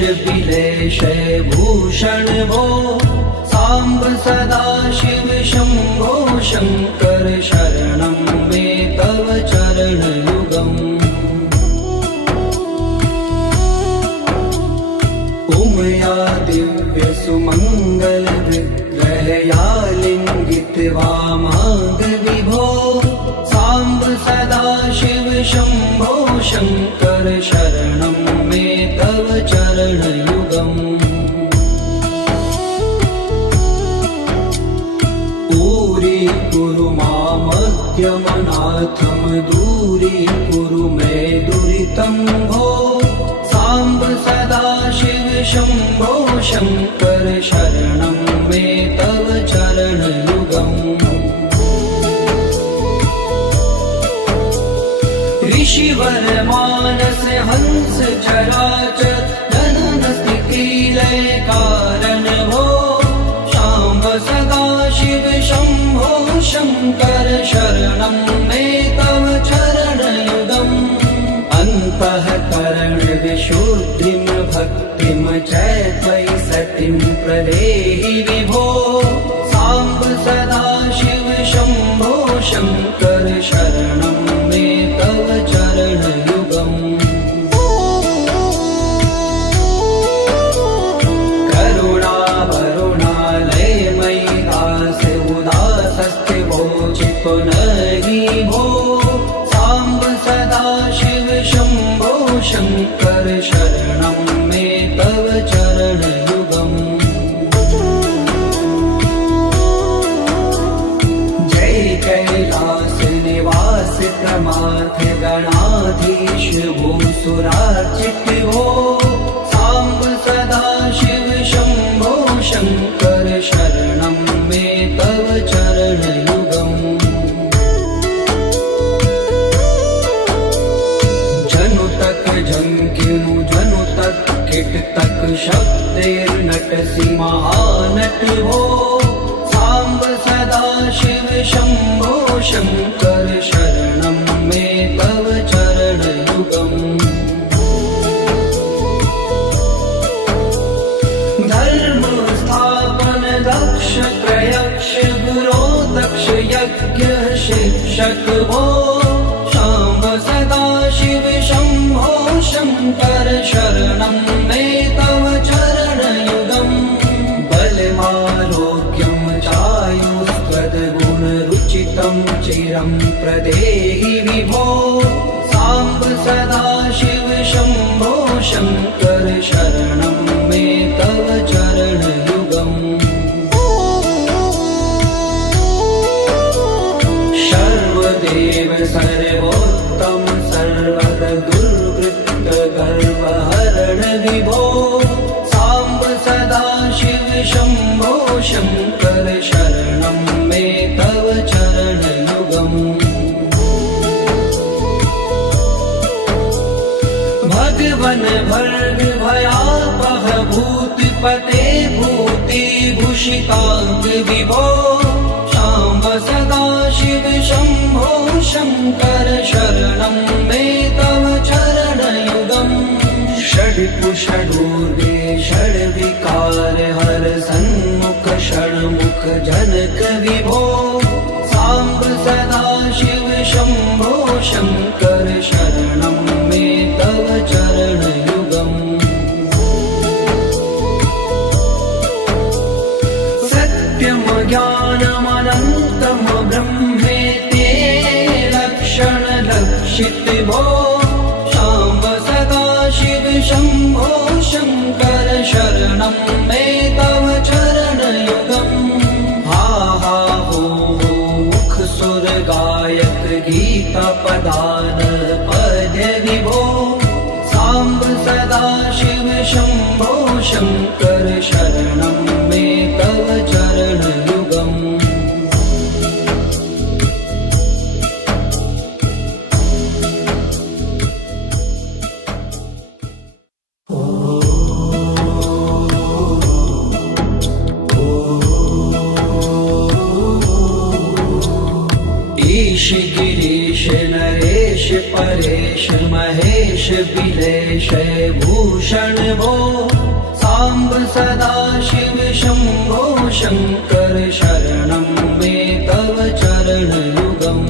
विलेशय भूषण भो साम्ब सदा शिव शम्भो शङ्कर शरणं मे तव चरणयुगम् उमया दिव्य सुमङ्गल विग्रहया लिङ्गित वामाङ्ग विभो साम्ब सदा शिव शम्भो शङ्कर शरणं मे तव चरणयुगम् दूरीकुरु मामद्यमनाथं दूरीकुरु मे दुरितं भो साम्ब सदा शिव शम्भो शङ्कर शरणं मे तव चरणयुगम् ऋषिवर मानस हंस चराचर जनन स्थिति लय कारण भो शाम्ब सदा शिव शम्भो शङ्कर शरणं मे तव चरणयुगम् अन्तःकरण विशुद्धिं भक्तिं च त्वयि सतिं प्रदेहि विभो साम्ब सदा शिव शम्भो शङ्कर शरणं मे तव चरणयुगम् करुणावरुणालयमयि दास उदासस्थिवोचितो नहि भो साम्ब सदा शिव शम्भो शङ्कर शरणं मे तव चरणयुगम् जय कैलास निवास प्रमाथ गणाधीश भूसुरार्चित भो साम्ब सदा शिव शम्भो शङ्कर शरणं मे तव चरणयुगम् जनुतक जङ्किनु जनुतक किटतक शब्दैर्नटसि महानट भो साम्ब सदा शिव शम्भो शङ्कर शरणं मे तव चरणयुगम् धर्म स्थापन दक्ष प्रयक्ष गुरो दक्ष यज्ञ शिक्षक भो शाम्ब सदा शिव शम्भो शङ्कर शरणं मे तव चरणयुगम् बलमारोग्यं चायुस्त्वद्गुणरुचितं चिरं प्रदेहि विभो साम्ब सदा शिव शम्भो शङ्कर शरणं मे तव चरणयुगम् सर्वदेव सर्वोत्तम सर्वद दुर्वृत्त गर्वहरण विभो साम्ब सदा शिव शम्भो शङ्कर शरणं मे तव चरणयुगम् भगवन भर्ग भयापह भूतिपते भूतिभूषिताङ्ग विभो शाम्ब सदा शिव शम्भो शङ्कर शरणं मे तव चरणयुगम् षड्कुषडूर्गे षड्विकार हर सन्मुख षण्मुख जनक विभो साम्ब सदा शिव शम्भो शङ्कर शरणं मे तव चरणयुगम् सत्यं ज्ञानमनन्तं ब्रह्मेति लक्षण लक्षित भो शाम्ब सदा शिव शम्भो शङ्कर शरणं मे तव चरणयुगम् हा हा हो मुख सुर गायक गीता पदान पद्य विभो साम्ब सदा शिव शम्भो शङ्कर शरणं मे तव चरणयुगम् परेश महेश बिलेश भूषण भो सांब सदा शिव शंभो शंकर शरणं मे तव चरणयुगम्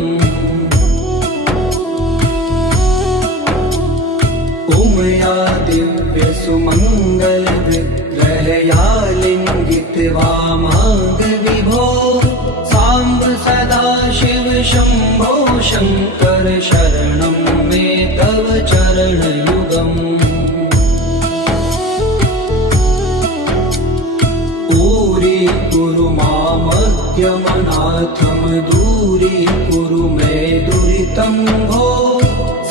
उमया दिव्य सुमंगल विग्रहया लिंगित वामांग विभो सांब सदा शिव शंभो शंकर शरणं मे तव चरणयुगम् दूरी मामज्ञमनाथं दूरी कुरु मे दुरितं भो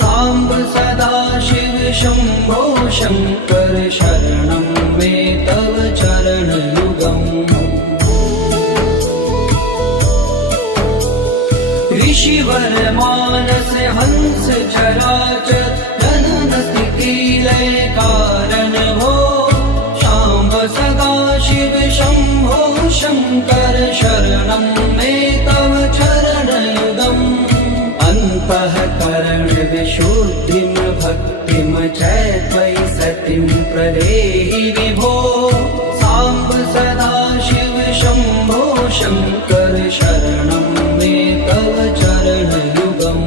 सांब सदा शिव शंभो शंकर शरणं मे तव चरणयुगम् ऋषिवर मानस हंस चराचर जनन स्थिति लय कारण भो सांब सदा शिव शंभो शंकर शरणं मे तव चरणयुगम् अन्तःकरण विशुद्धिं भक्तिं च त्वयि सतिं प्रदेहि विभो सांब सदा शिव शंभो शंकर शरणं मे तव चरणयुगम्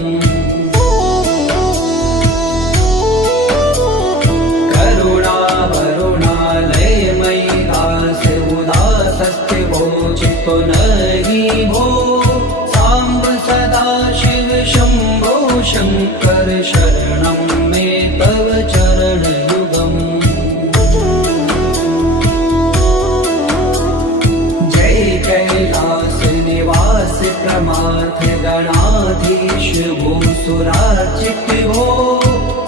चित्तो नहि भो सांब सदा शिव शंभो शंकर शरणं मे तव चरणयुगम् जय कैलास निवास प्रमाथ गणाधीश भूसुरार्चित भो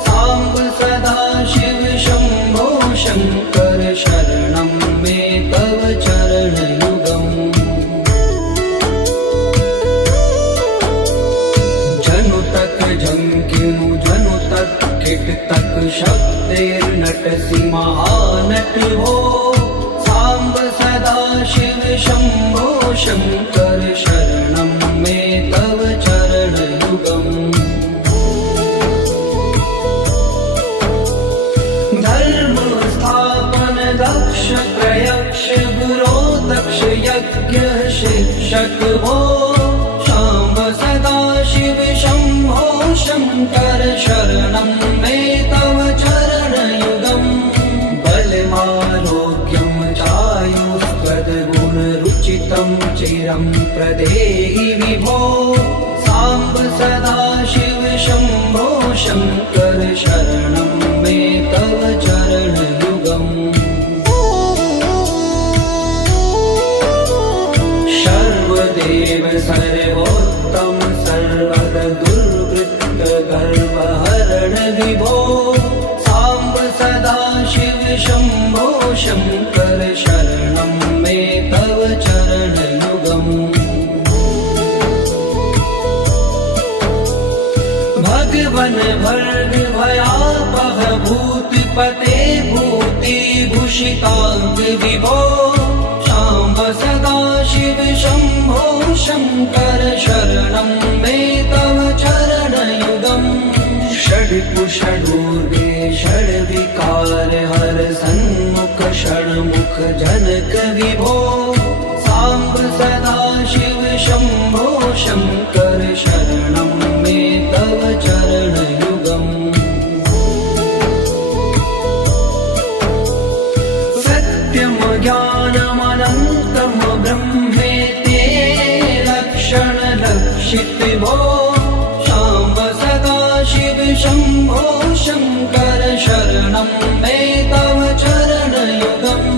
सांब सदा शिव शंभो शंकर शरणं मे तव चरणयुगम् जनु तक झंकिनु जनु तक किट तक शब्देर्नटसि महानट भो सांब सदा शिव शंभो शंकर शरणं मे तव चरणयुगम् धर्म स्थापन दक्ष प्रयक्ष गुरो दक्ष यज्ञ शिक्षक भो सांब सदा शिव शंभो शंकर शरणं मे तव चरणयुगम् बलमारोग्यं चायुस्त्वद्गुणरुचितं चिरं प्रदेहि विभो सांब सदा शिव शंभो शंकर शरणं मे तव चरणयुगम् सर्वदेव सर्वोत्तम सर्वद दुर्वृत्त गर्वहरण विभो सांब सदा शिव शंभो शंकर शरणं मे तव चरणयुगम् भगवन भर्ग भयापह भूतिपते भूतिभूषितांग विभो सांब सदा शिव शंभो शंकर शरणं मे तव चरणयुगम् षड्कुषडूर्गे षड्विकार हर सन्मुख षण्मुख जनक विभो सांब सदा शिव शंभो शंकर शरणं मे तव चरणयुगम् सत्यं ज्ञानमनन्तं ब्रह्मेति लक्षण लक्षित भो सांब सदा शिव शंभो शंकर शरणं मे तव चरणयुगम्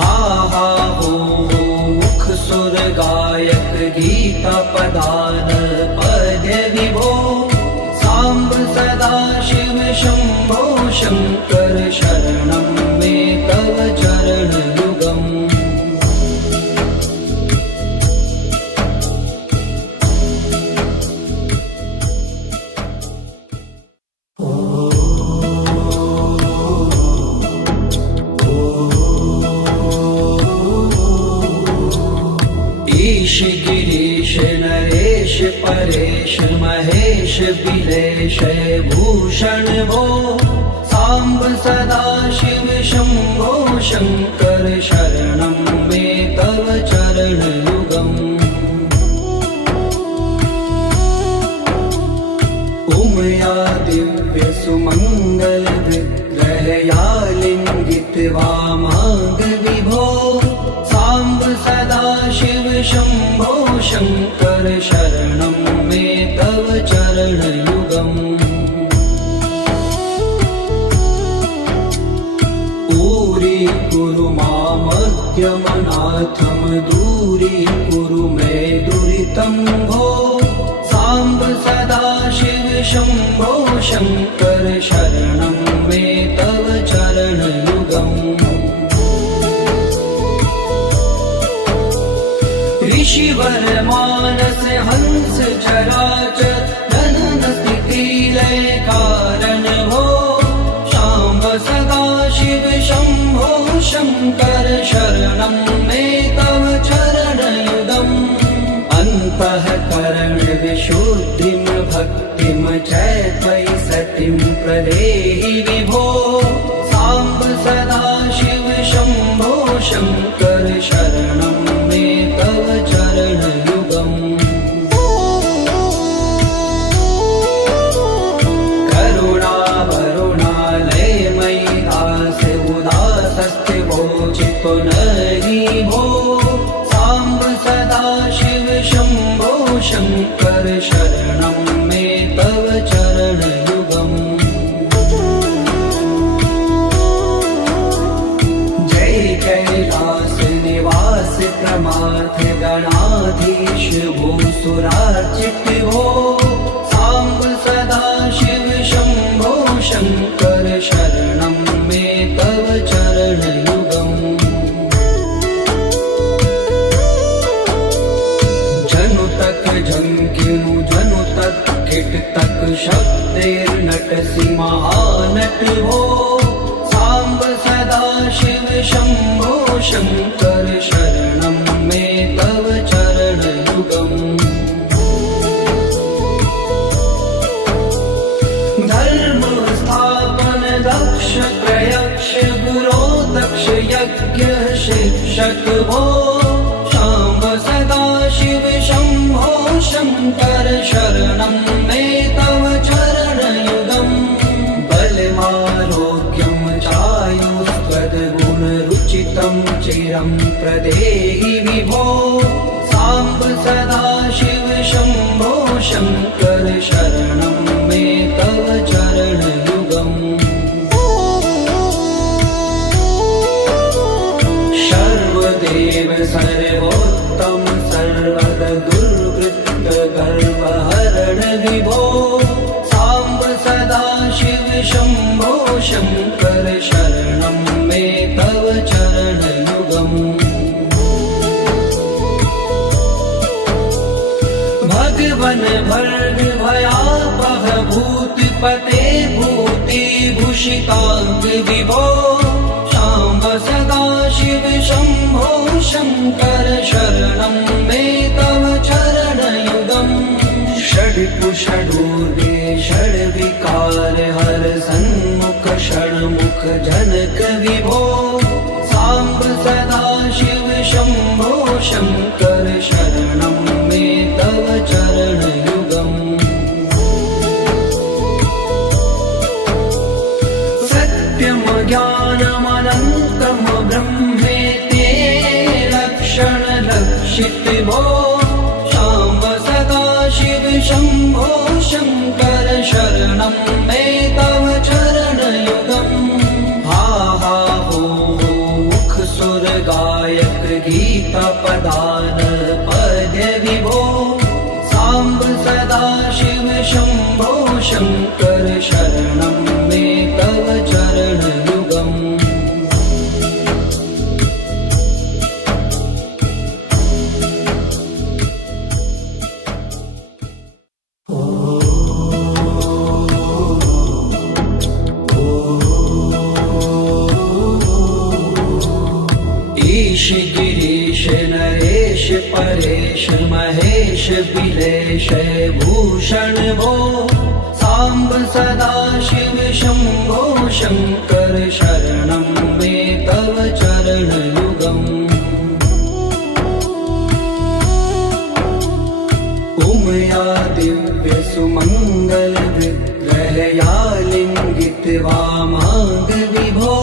हा हा हो मुख सुर गायक गीता पदान पद्य विभो सांब सदा शिव शंभो शंकर शरणं मे तव चरणयुगम् ईश गिरीश नरेश परेश महेश बिलेश भूषण भो साम्ब सदा शिव शम्भो शङ्कर शरणं मे तव चरणयुगम् उमया दिव्य सुमङ्गल विग्रहया लिङ्गित वामाङ्ग विभो साम्ब सदा शिव शम्भो शङ्कर शरणं मे तव चरणयुगम् दूरी मामज्ञमनाथं दूरीकुरु मे दुरितं भो साम्ब सदा शिव शम्भो शङ्कर शरणं मे तव चरणयुगम् ऋषिवर मानस हंस चराचर जनन स्थिति लय कारण भो शाम्ब सदा शिव शम्भो शङ्कर शरणं मे तव चरणयुगम् अन्तःकरण विशुद्धिं भक्तिं च त्वयि सतिं प्रदेहि विभो साम्ब सदा शिव शम्भो शङ्कर शरणं मे तव चरणयुगम् चितो नहि भो साम्ब सदा शिव शम्भो शङ्कर शरणं मे तव चरणयुगम् जय कैलास निवास प्रमाथ गणाधीश भूसुरार्चित भो साम्ब सदा शिव शम्भो शङ्कर शरणं मे तव चरणयुगम् जनु तक झंकिनु जनु तक किट तक शब्देर्नटसि महानट भो साम्ब सदा शिव शम्भो शङ्कर शरणं मे तव चरणयुगम् धर्म स्थापन दक्ष प्रयक्ष गुरो दक्ष यज्ञ शिक्षक भो शाम्ब सदा शिव शम्भो शङ्कर शरणं मे तव चरणयुगम् बलमारोग्यं चायुस्त्वद्गुणरुचितं चिरं प्रदेहि विभो साम्ब सदा शिव शम्भो शङ्कर शरणं मे तव चरणयुगम् सर्वदेव सर्वोत्तम सर्वद दुर्वृत्त गर्वहरण विभो साम्ब सदा शिव शम्भो शङ्कर शरणं मे तव चरणयुगम् भगवन भर्ग भयापह भूतिपते भूतिभूषिताङ्ग विभो शाम्ब सदा शिव शम्भो शङ्कर शरणं मे तव चरणयुगम् षड्कुषडूर्वे षड्विकार हर सन्मुख षण्मुख जनक विभो साम्ब सदा शिव शम्भो शङ्कर शरणं मे तव चरणयुगम् सत्यं ज्ञानमनन्तं ब्रह्मेति लक्षणलक्षित भो शाम्ब सदा शिव शम्भो शङ्कर शरणं मे तव चरणयुगम् हा हा हो मुख सुर गायक गीता पदान पद्य विभो साम्ब सदा शिव शम्भो शङ्कर शरणं मे तव चरणयुगम् ईश गिरीश नरेश देश परेश महेश बिलेश भूषण भो सांब सदा शिव शंभो शंकर शरणं मे तव चरणयुगम् उमया दिव्य सुमंगल विग्रहया लिंगित वामांग विभो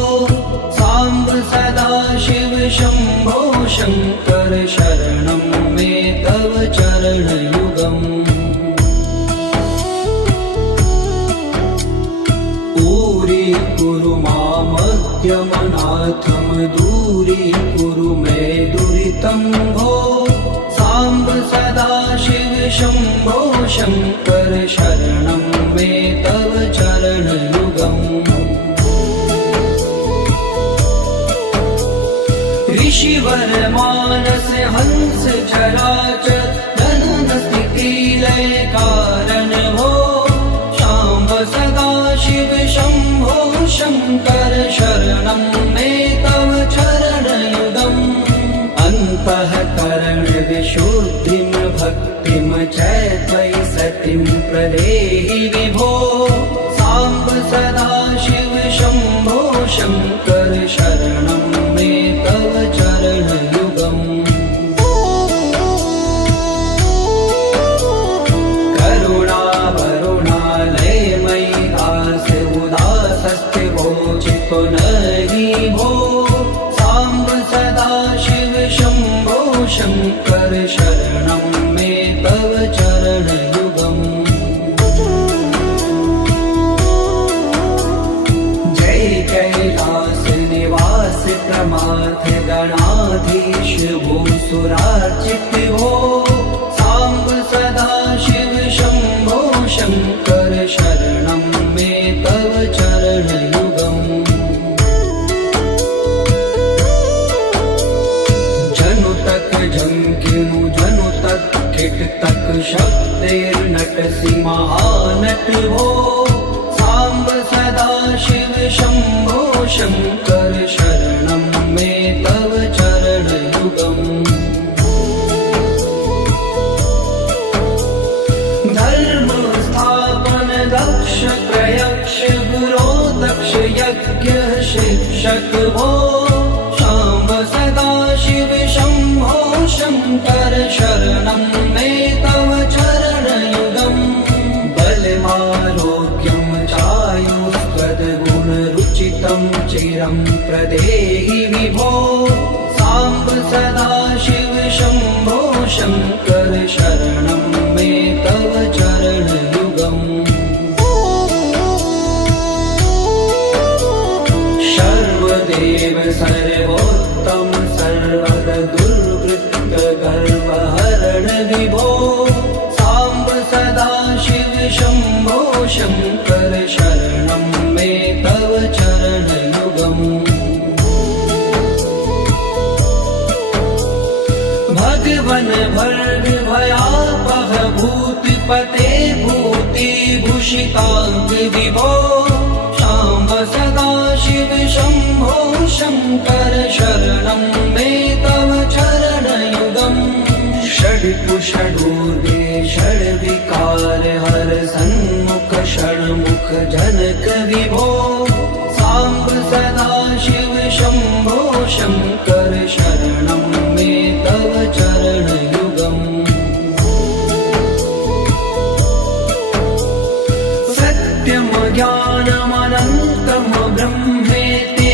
सांब सदा शिव शंभो शंकर शरणं मे तव चरणयुगम् कुरु मामद्यमनाथम दूरी कुरु मे दुरितं भो सांब सदा शिव शंभो शंकर शरणं मे तव चरणयुगम् ऋषिवर मानस हंस चराचर जनन स्थिति लय कारण भो सांब सदा शिव शंभो शंकर शरणं मे तव चरणयुगम् अन्तःकरण विशुद्धिं भक्तिं च त्वयि सतिं प्रदेहि विभो सांब सदा शिव शंभो शंकर शरणं मे तव चरणयुगम् नहि भो सांब सदा शिव शंभो शंकर शरणं मे तव चरणयुगम् जय कैलास निवास प्रमाथ गणाधीश भूसुरार्चित भो सांब सदा शिव शंभो शंकर शरणं मे तव चरणयुगम् झंकिनु जनु तक किट तक शब्देर्नटसि महानट भो सांब सदा शिव शंभो शंकर शरणं मे तव चरणयुगम् धर्म स्थापन दक्ष प्रयक्ष गुरो दक्ष यज्ञ शिक्षक भो सांब सदा शिव शंभो शंकर शरणं मे तव चरणयुगम् बलमारोग्यं चायुस्त्वद्गुणरुचितं चिरं प्रदेहि विभो सांब सदा शिव शंभो शंकर शरणं मे तव चरणयुगम् सर्वदेव सर्वोत्तम सर्वर दुर्वृत्त गर्वहरण विभो सांब सदा शिव शंभो शंकर शरणं मे तव चरणयुगम् भगवन भर्ग भयापह भूतिपते भूतिभूषितांग विभो सांब सदा शिव शंभो शंकर शरणं मे तव चरणयुगम् षड्कुषडूर्वे षड्विकार हर सन्मुख षण्मुख जनक विभो सांब सदा शिव शंभो शंकर शरणं मे तव चरणयुगम् सत्यम ज्ञानमनन्तम ब्रह्मेते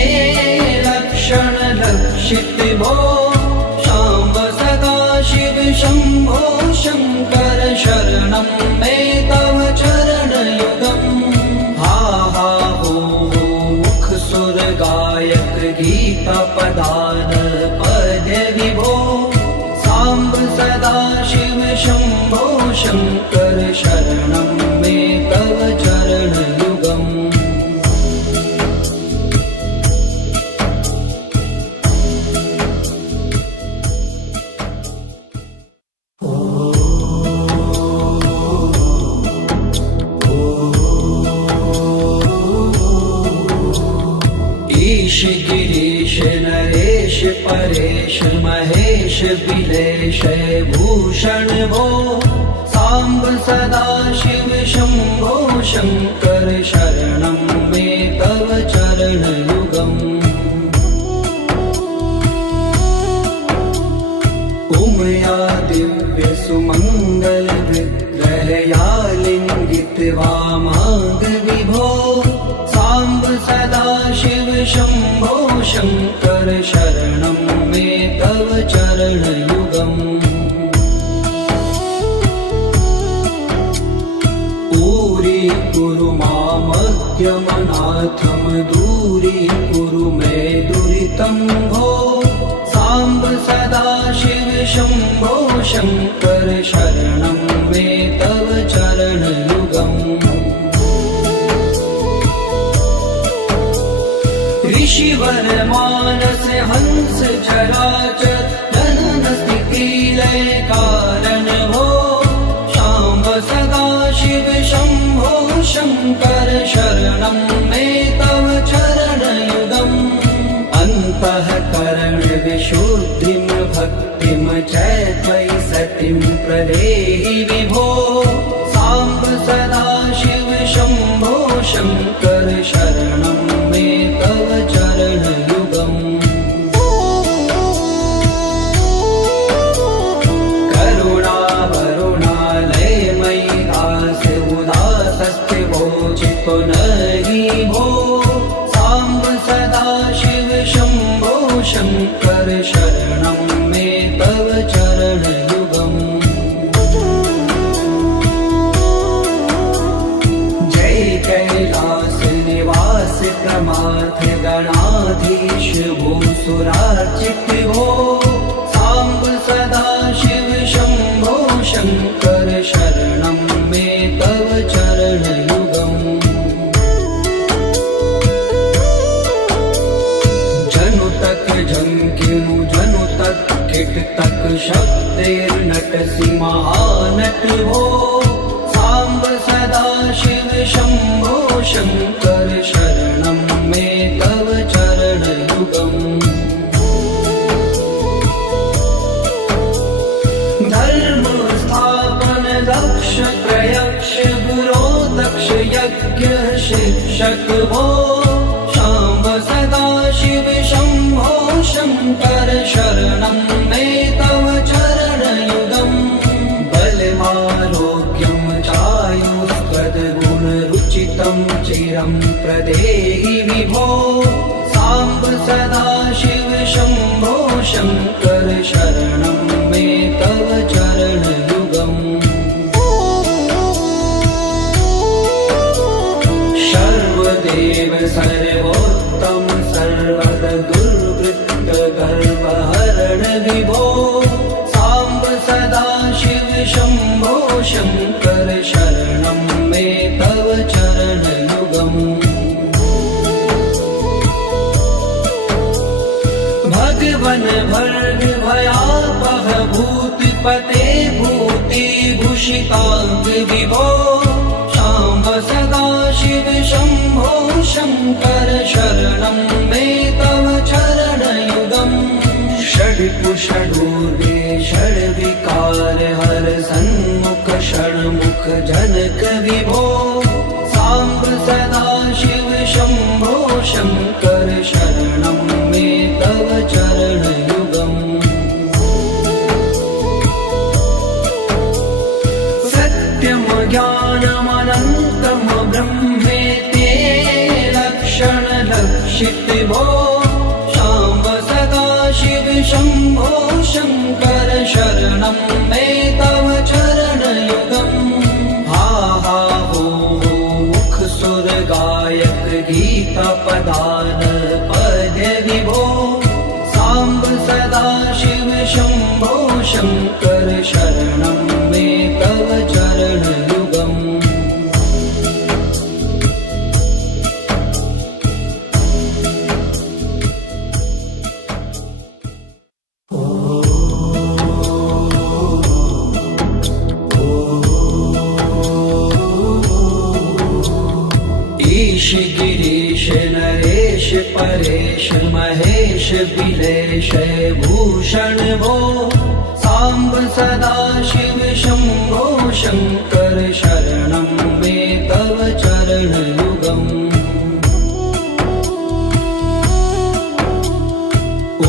लक्षण लक्षित भो सांब सदा शिव शंभो शंकर शरणं मे तव चरणयुगम् हा हा हो मुख सुर गायक गीता पदान पद विभो सांब सदा शिव शंभो शंकर शरणं मे तव चरणयुगम् महेश बिलेश भूषण भो सांब सदा शिव शंभो शंकर शरणं मे तव चरण युगम् उमया दिव्य सुमंगल विग्रहया लिंगित वामांग विभो सांब सदा शिव शंभो शंकर शरणं मे तव चरण युगम् पूरी कुरु मामज्ञमनाथम दूरी कुरु मे दुरितं भो सांब सदा शिव शंभो शंकर शरणं मे तव चरण युगम् ऋषिवर मानस हंस चराचर जनन स्थिति लय कारण भो शाम्ब सदा शिव शंभो शंकर शरणं मे तव चरण युगम् अन्तःकरण विशुद्धिं भक्तिं च त्वयि सतिं प्रदेहि विभो सांब सदा शिव शंभो शंकर शरणं मे तव चरण युगम् करुणा वरुणालय मयि दास उदासस्थिवो चित्तो नहि भो सांब सदा शिव शंभो शंकर शरणं मे तव चरण युगम् जय कैलास निवास प्रमाथ गणाधीश भूसुरार्चित भो सांब सदा शिव शंभो शंकर शरणं मे तव चरण युगम् जनु तक झंकिनु जनु तक किट तक शब्दैर्नटसि महानट भो सांब सदा शिव शंभो शंकर शरणं मे तव चरण युगम् धर्म स्थापन दक्ष प्रयक्ष गुरो दक्ष यज्ञ शिक्षक भो शाम्ब सदा शिव शंभो शंकर शरणं मे तव चरण युगम् बलमारोग्यं चायुस्त्वद्गुणरुचितं चिरं प्रदेहि विभो सांब सदा शिव शंभो शंकर शरणं मे तव चरण युगम् सर्वदेव सर्वोत्तम सर्वद दुर्वृत्त गर्वहरण विभो सांब सदा शिव शंभो शंकर शरणं मे तव चरण युगम् भगवन भर्ग भयापह भूतिपते भूति भूषितांग विभो शाम्ब सदा शिव शंभो शंकर शरणं मे तव चरण युगम् षड्कुषडूर्वे षड्विकार हर सन्मुख षण्मुख जनक विभो सांब सदा शिव शंभो शंकर शरणं मे तव चरण युगम् सत्यम ज्ञानमनन्तं ब्रह्मेति लक्षण लक्षित भो शाम्ब सदा शिव शंभो शंकर शरणं मे तव चरण युगम् हा हा हो मुख सुर गायक गीता पदान पद्य विभो सांब सदा शिव शंभो शंकर शरणं मे तव चरण युगम् ईश गिरीश नरेश परेश महेश बिलेश भूषण भूषण भो साम्ब सदाशिव शम्भो शङ्कर शरणं मे तव चरणयुगम्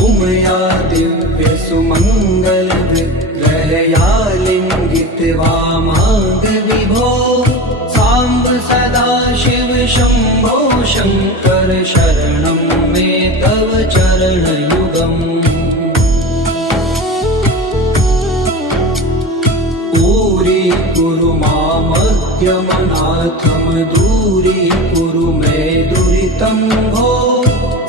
उमया दिव्य सुमङ्गल विग्रहया लिङ्गित वामाङ्ग विभो साम्ब सदाशिव शम्भो शङ्कर शरणं मे तव चरणयुगम् दूरीकुरु मामद्यमनाथं दूरीकुरु मे दुरितं भो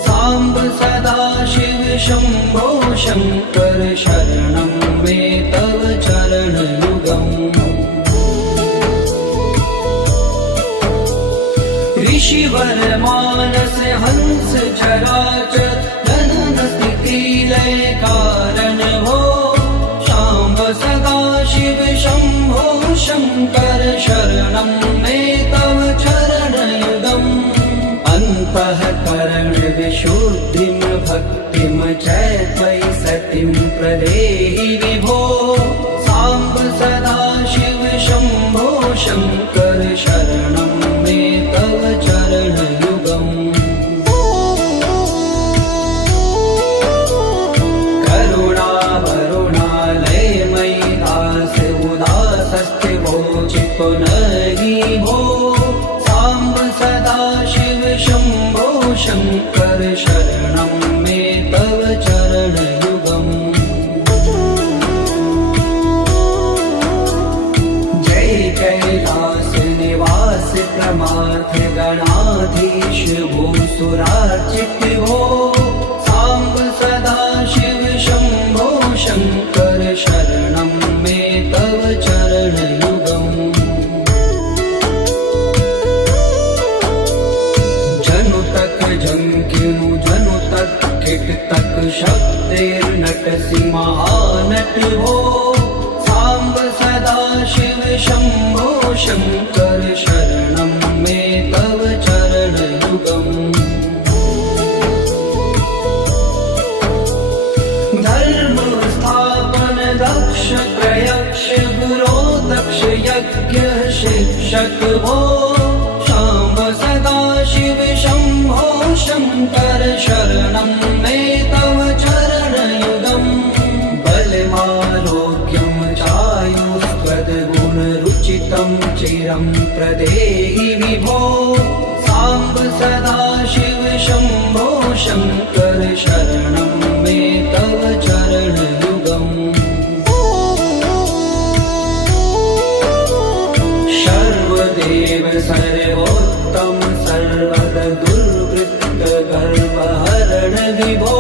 साम्ब सदाशिव शम्भो शङ्कर शरणं मे तव चरणयुगम् ऋषिवर मानस हंस चराचर जनन स्थिति लय कारण भो शाम्ब सदाशिव शम्भो शङ्कर शरणं मे तव चरणयुगम् अन्तःकरण विशुद्धिं भक्तिं च त्वयि सतिं प्रदेहि विभो साम्ब सदाशिव शम्भो शङ्कर शरणं मे तव चरणयुगम् करुणावरुणालयमयि दास उदासस्थिवो चित्तो नहि भो साम्ब सदाशिव शम्भो शङ्कर शरणं मे तव चरणयुगम् जय कैलास निवास प्रमाथ गणाधीश भूसुरार्चित भो साम्ब सदाशिव शम्भो शङ्कर शरणं मे तव चरणयुगम् जनु तक झंकिनु जनु तक किट तक शब्देर्नटसि महानट भो साम्ब सदाशिव शम्भो शङ्कर शरणं मे तव चरणयुगम् धर्म स्थापन दक्ष प्रयक्ष गुरो दक्ष यज्ञ शिक्षक भो शाम्ब सदाशिव शम्भो शङ्कर शरणं मे तव चरणयुगम् बलमारोग्यं चायुस्त्वद्गुणरुचितं चिरं प्रदेहि विभो साम्ब सदाशिव शम्भो शङ्कर शरणं मे तव चरणयुगम् सर्वदेव सर्वोत्तम सर्वद दुर्वृत्त गर्वहरण विभो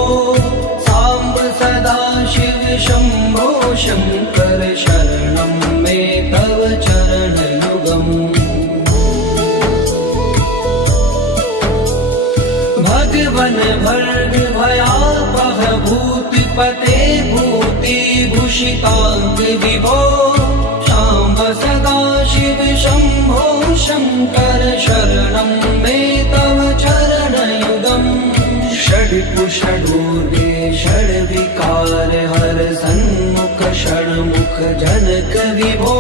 साम्ब सदाशिव शम्भो शङ्कर शरणं मे तव चरणयुगम् भगवन भर्ग भयापह भूतिपते भूतिभूषिताङ्ग विभो शाम्ब सदाशिव शम्भो शङ्कर शरणं मे तव चरणयुगम् षड्कुषडूर्वे षड्विकार हर सन्मुख षण्मुख जनक विभो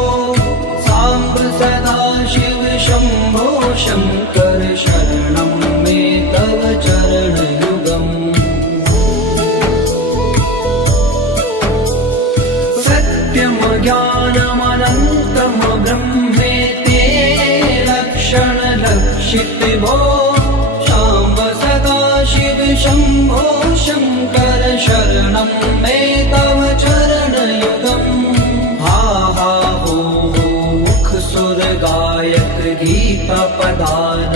साम्ब सदाशिव शम्भो शङ्कर शरणं मे तव चरणयुगम् सत्यं ज्ञानमनन्तं ब्रह्मेति लक्षणलक्षित भो शाम्ब सदाशिव शम्भो शङ्कर शरणं मे तव चरणयुगम् हा हा हो मुख सुर गायक गीता पदान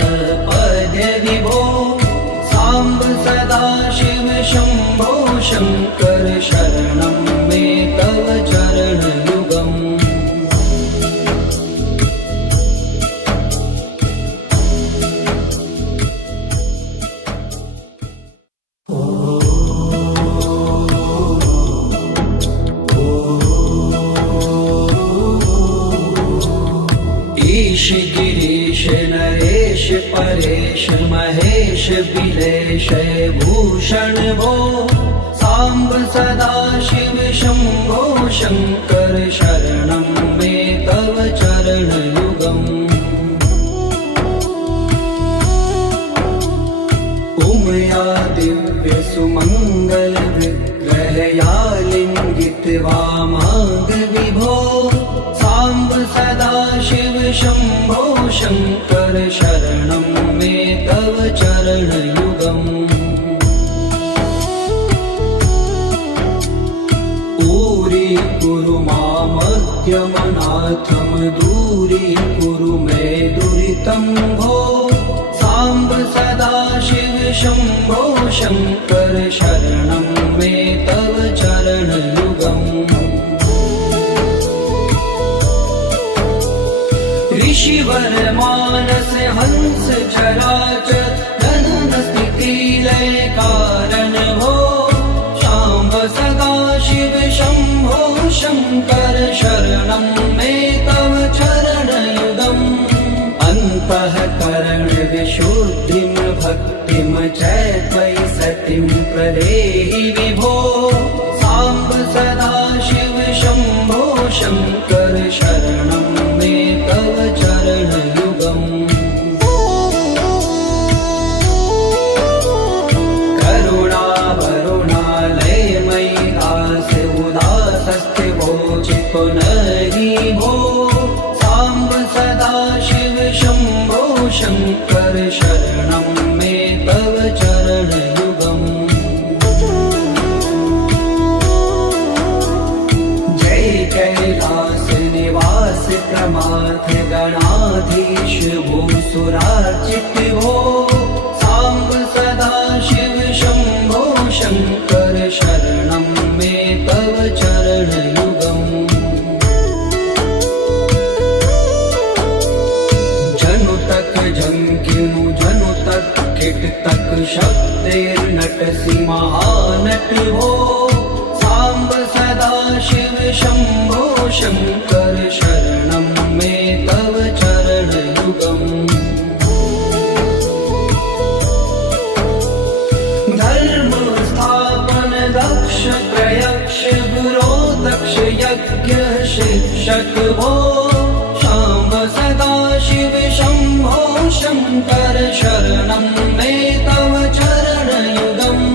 पद्य विभो साम्ब सदाशिव शम्भो शङ्कर शरणं मे तव चरणयुगम् ईश गिरीश नरेश परेश महेश बिलेश भूषण भो साम्ब सदा शिव शम्भो शङ्कर शरणं मे तव चरणयुगम् उमया दिव्य सुमङ्गल विग्रहया लिङ्गित वामांग विभो साम्ब सदा शिव शम्भो शङ्कर शरणं मे तव चरणयुगम् कुरु मामद्यमनाथं दूरीकुरु मे दुरितं भो साम्ब सदा शिव शम्भो शङ्कर शरणं मे तव चरणयुगम् ऋषिवर मानस हंस चराचर गगन स्थिति लय कारण भो शाम्ब सदा शिव शम्भो शङ्कर शरणं मे तव चरणयुगम् अन्तःकरण विशुद्धिं भक्तिं च त्वयि सतिं प्रदेहि विभो साम्ब सदा शिव शम्भो शङ्कर शरणं मे तव चरणयुगम् पुनरि भो साम्ब सदा शिव शम्भो शङ्कर शरणं मे तव चरणयुगम् जय कैलास निवास प्रमाथ गणाधीश भूसुरार्चित भो साम्ब सदा शिव शम्भो शङ्कर शरणं मे तव चरणयुगम् जंकिनु जनु तक किट तक शब्देर्नटसि महानट हो साम्ब सदा शिव शम्भो शङ्कर शरणं मे तव चरणयुगम् धर्म स्थापन दक्ष प्रयक्ष गुरो दक्ष यज्ञ शिक्षक भो शाम्ब सदा शिव शम्भो शङ्कर शरणं मे तव चरणयुगम्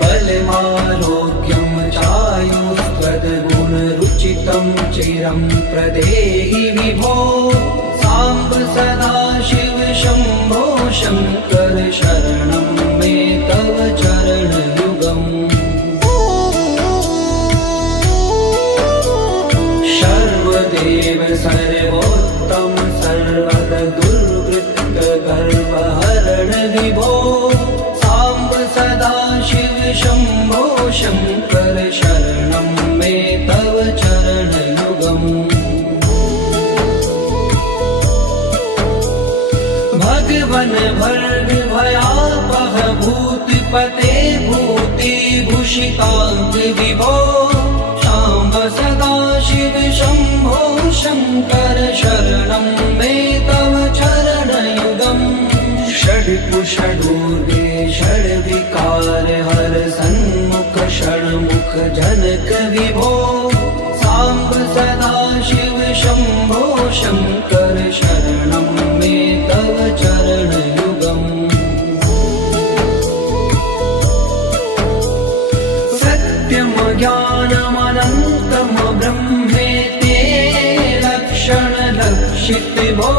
बलमारोग्यं चायुस्त्वद्गुणरुचितं चिरं प्रदेहि विभो साम्ब सदा शिव शम्भो शङ्कर शरणं मे तव चरणयुगम् सर्वदेव सर्वोत्तम सर्वद दुर्वृत्त गर्वहरण विभो साम्ब सदा शिव शम्भो शङ्कर शरणं मे तव चरणयुगम् भगवन् भर्ग भयापह भूतिपते भूतिभूषिताङ्ग विभो साम्ब सदा शिव शम्भो शङ्कर शरणं मे तव चरणयुगम् षड्कुषडूर्गे षड्विकार हर सन्मुख षण्मुख जनक विभो साम्ब सदा शिव शम्भो शङ्कर शरणं मे तव चरणयुगम् सत्यं ज्ञानमनन्तं ब्रह्मेति लक्षण लक्षित भो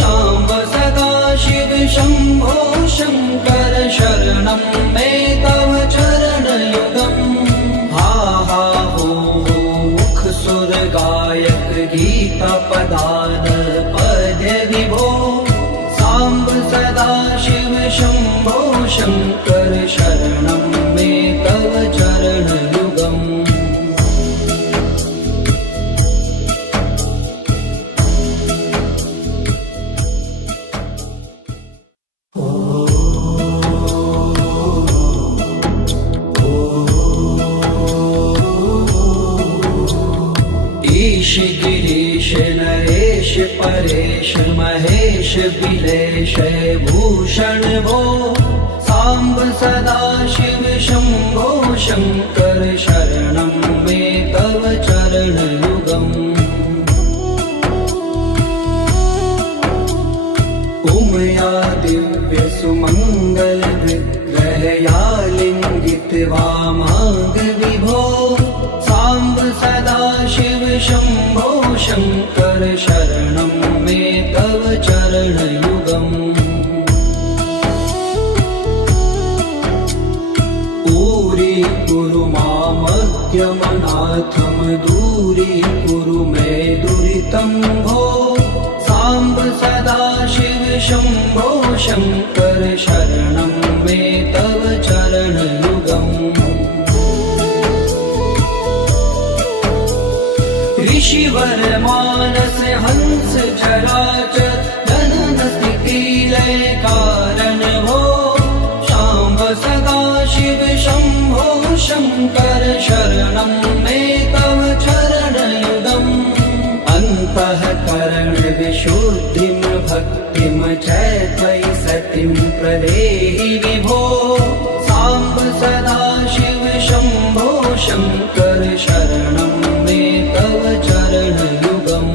शाम्ब सदा शिव शम्भो शङ्कर शरणं मे तव चरणयुगम् हा हा हो मुख सुर गायक गीता पदान पद्य विभो साम्ब सदा शिव शम्भो शङ्कर शरणं मे तव चरणयुगम् ईश गिरीश नरेश परेश महेश बिलेश भूषण भो साम्ब सदा शिव शम्भो शङ्कर शरणं मे तव चरणयुगम् उमया दिव्य सुमङ्गल विग्रहया लिङ्गित वामाङ्ग विभो साम्ब सदा शिव शम्भो शङ्कर शरणं मे तव चरणयुगम् कुरु मामज्ञमनाथं दूरीकुरु मे दुरितं भो साम्ब सदा शिव शम्भो शङ्कर शरणं मे तव चरणयुगम् ऋषिवर मानस हंस चराचर जनन स्थिति लय कारण भो शाम्ब सदा शिव शम्भो शङ्कर शरणं मे तव चरणयुगम् अन्तःकरण विशुद्धिं भक्तिं च त्वयि सतिं प्रदेहि विभो साम्ब सदा शिव शम्भो शङ्कर शरणं मे तव चरणयुगम्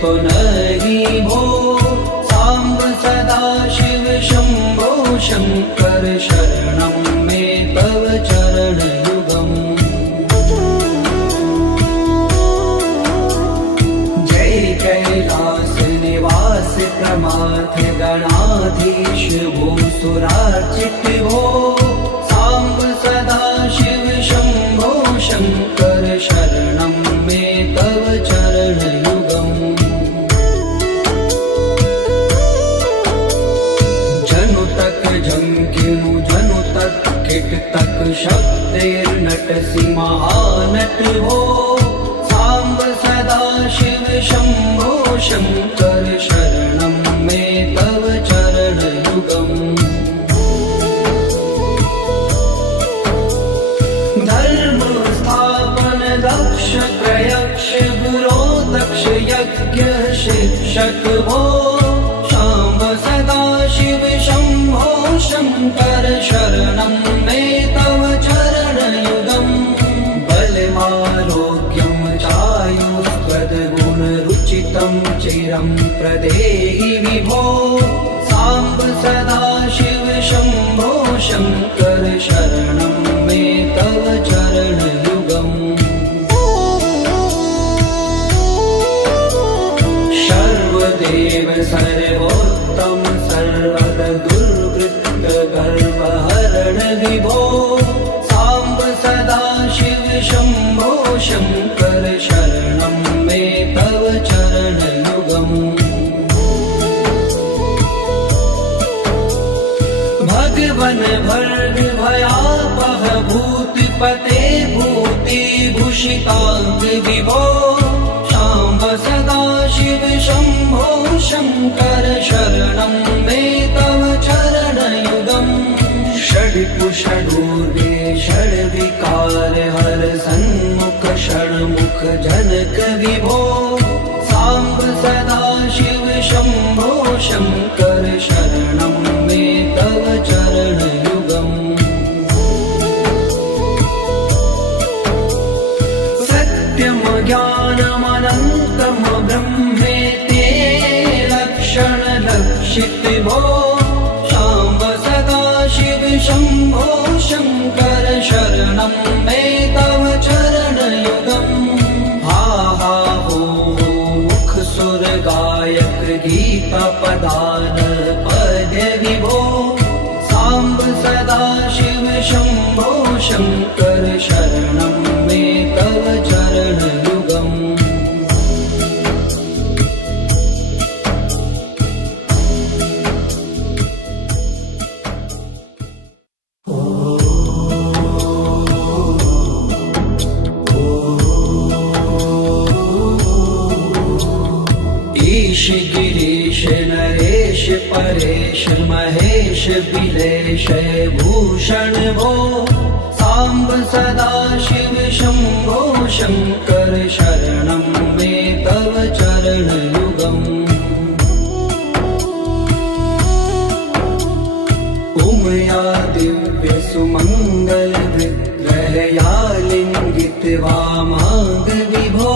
पुनहि भो साम्ब सदा शिव शम्भो शङ्कर शरणं मे तव चरणयुगम् जय कैलास निवास प्रमाथ गणाधीश भूसुरार्चित भो साम्ब सदा शिव शम्भो शङ्कर शरणं मे तव चरणयुगम् झंकिनु जनु तक किट तक शब्देर्नटसि महानट हो साम्ब सदा शिव शम्भो शङ्कर शरणं मे तव चरणयुगम् धर्म स्थापन दक्ष प्रयक्ष गुरो दक्ष यज्ञ शिक्षक भो शाम्ब सदा शिव शम्भो शङ्कर शरणं मे तव चरणयुगम् बलमारोग्यं चायुष्पदगुणरुचितं चिरं प्रदेहि विभो साम्ब सदा शिव शम्भो शङ्कर शरणं मे तव चरणयुगम् सर्वदेव सर्वोत्तम सर्वद दुर्वृत्त गर्वहरण विभो साम्ब सदा शिव शम्भो शङ्कर शरणं मे तव चरणयुगम् भगवन भर्ग भयापह भूतिपते भूतिभूषिताङ्ग विभो साम्ब सदा शिव शम्भो शङ्कर शरणं मे तव चरणयुगम् षड्कुषडूर्वे षड्विकार हर सन्मुख षण्मुख जनक विभो साम्ब सदा शिव शम्भो शङ्कर शरणं मे तव चरणयुगम् सत्यं ज्ञानमनन्तं ब्रह्मेति लक्षणलक्षित भो साम्ब सदा शिव शम्भो शङ्कर शरणं मे तव चरणयुगम् हा हा हो मुख सुर गायक गीता पदान पद विभो साम्ब सदा शिव शम्भो शङ्कर शरणं मे तव चरणयुगम् ईश गिरीश नरेश परेश महेश बिलेश भूषण भो साम्ब सदाशिव शम्भो शङ्कर शरणं मे तव चरणयुगम् उमया दिव्य सुमङ्गल विग्रहया लिङ्गित वामाङ्ग विभो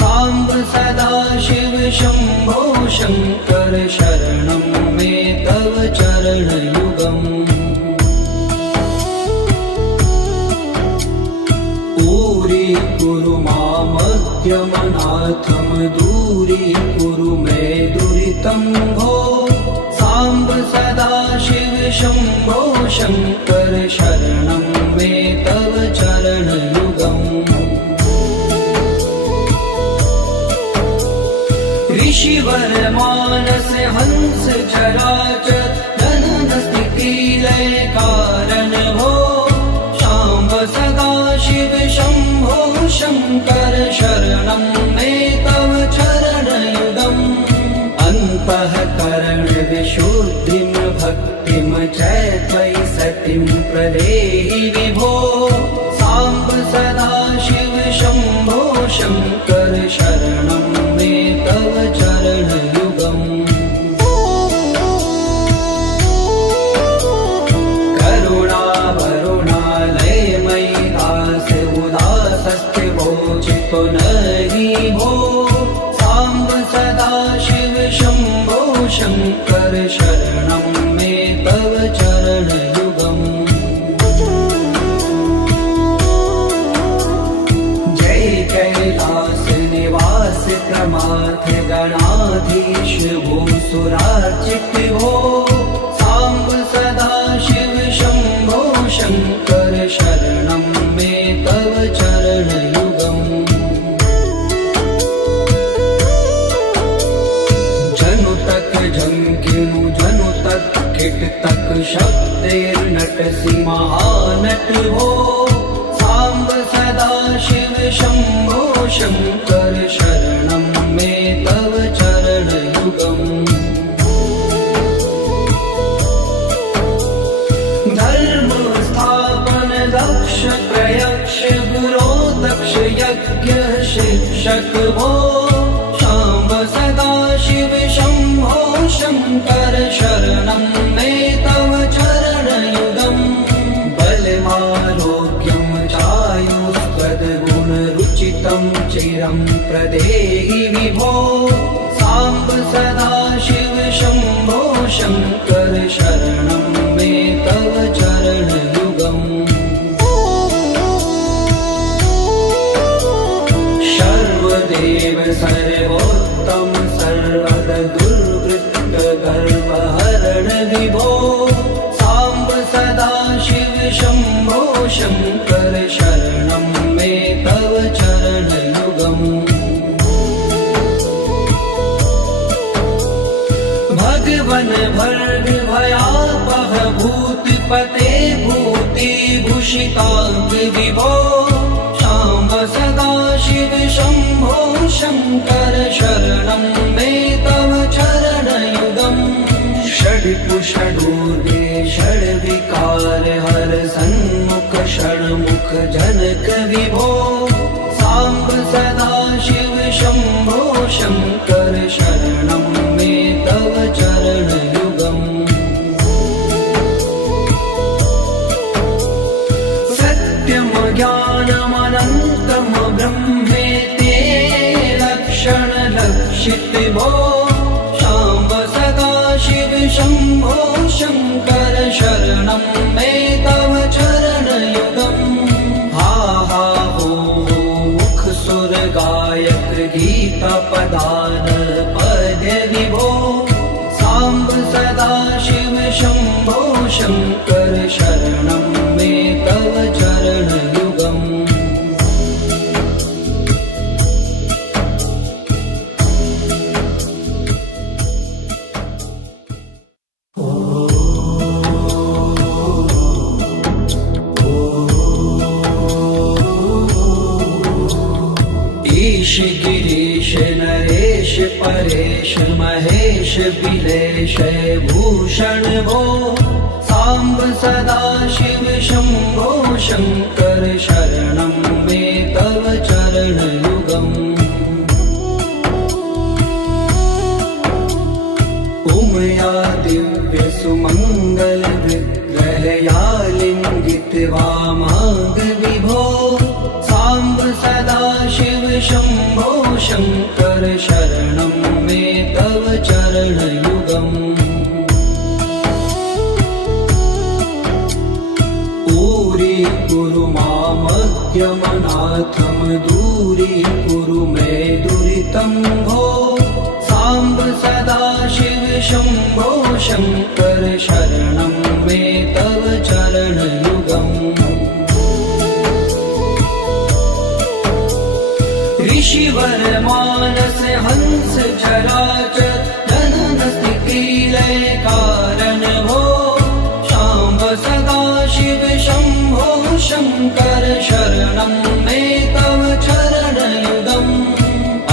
साम्ब सदाशिव शम्भो शङ्कर शरणं मे तव चरणयुगम् कुरु मामद्यमनाथं दूरीकुरु मे दुरितं भो साम्ब सदाशिव शम्भो शङ्कर शरणं मे तव चरणयुगम् ऋषिवर मानस हंस चराचर जनन स्थिति लय कारण भो शाम्ब सदाशिव शम्भो शङ्कर शरणं मे तव चरणयुगम् अन्तःकरण विशुद्धिं भक्तिं च त्वयि सतिं प्रदेहि विभो साम्ब सदाशिव शम्भो शङ्कर शरणं मे तव चरणयुगम् तो नहीं भो साम्ब सदाशिव शम्भो शङ्कर शरणं मे तव चरणयुगम् जय कैलास निवास प्रमाथ गणाधीश भूसुरार्चित भो साम्ब सदाशिव शम्भो शङ्कर शरणं मे तव चरणयुगम् झंकिनु जनु तक किट तक शब्देर्नटसि महानट हो साम्ब सदाशिव शम्भो शङ्कर शरणं मे तव चरणयुगम् धर्म स्थापन दक्ष प्रयक्ष गुरो दक्ष यज्ञ शिक्षक भो शाम्ब सदाशिव शम्भो शङ्कर शरणं मे तव चरणयुगम् बलमारोग्यं चायुस्त्वद्गुणरुचितं चिरं प्रदेहि विभो साम्ब सदाशिव शम्भो शङ्कर शरणं मे तव चरणयुगम् सर्वदेव सर्वोत्तम सर्वद दुर्वृत्त गर्वहरण विभो साम्ब सदाशिव शम्भो शङ्कर शरणं मे तव चरणयुगम् भगवन् भर्ग भयापह भूतिपते भूतिभूषिताङ्ग विभो साम्ब सदाशिव शम्भो शङ्कर शरणं मे तव चरणयुगम् षड्पुषडूर्वे षड्विकार हर सन्मुख षण्मुख जनक विभो साम्ब सदाशिव शम्भो शङ्कर शरणं मे तव चरणयुगम् सत्यं ज्ञानमनन्तं ब्रह्मेति लक्षण लक्षित भो शाम्ब सदाशिव शम्भो शङ्कर शरणं मे तव चरणयुगम् हा हा हो मुख सुर गायक गीता पदान पद्य विभो साम्ब सदाशिव शम्भो शङ्कर शरणं मे तव चरणयुगम् ईश गिरीश नरेश परेश महेश बिलेश भूषण भो साम्ब सदा शिव शम्भो शङ्कर शरणं मे तव चरणयुगम् उमया दिव्य सुमङ्गल विग्रहया लिङ्गित वामाङ्ग विभो साम्ब सदा शिव शम्भो शङ्कर शरणं मे तव चरणयुगम् कुरु मामज्ञमनाथं दूरीकुरु मे दुरितं भो साम्ब सदा शिव शम्भो शङ्कर शरणं मे तव चरणयुगम् ऋषिवर मानस हंस चराचर जनन स्थिति लय कारण भो शाम्ब सदा शिव शम्भो शङ्कर शरणं मे तव चरणयुगम्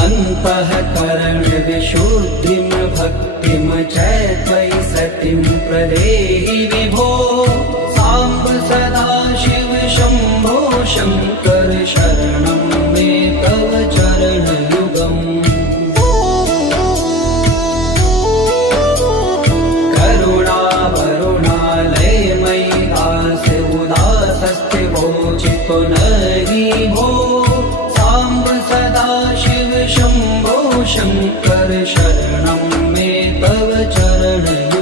अन्तःकरण विशुद्धिं भक्तिं च त्वयि सतिं प्रदेहि विभो साम्ब सदा शिव शम्भो शङ्कर शरणं मे तव चरणयुगम् पुनरि भो साम्ब सदा शिव शम्भो शङ्कर शरणं मे तव चरणयुगम्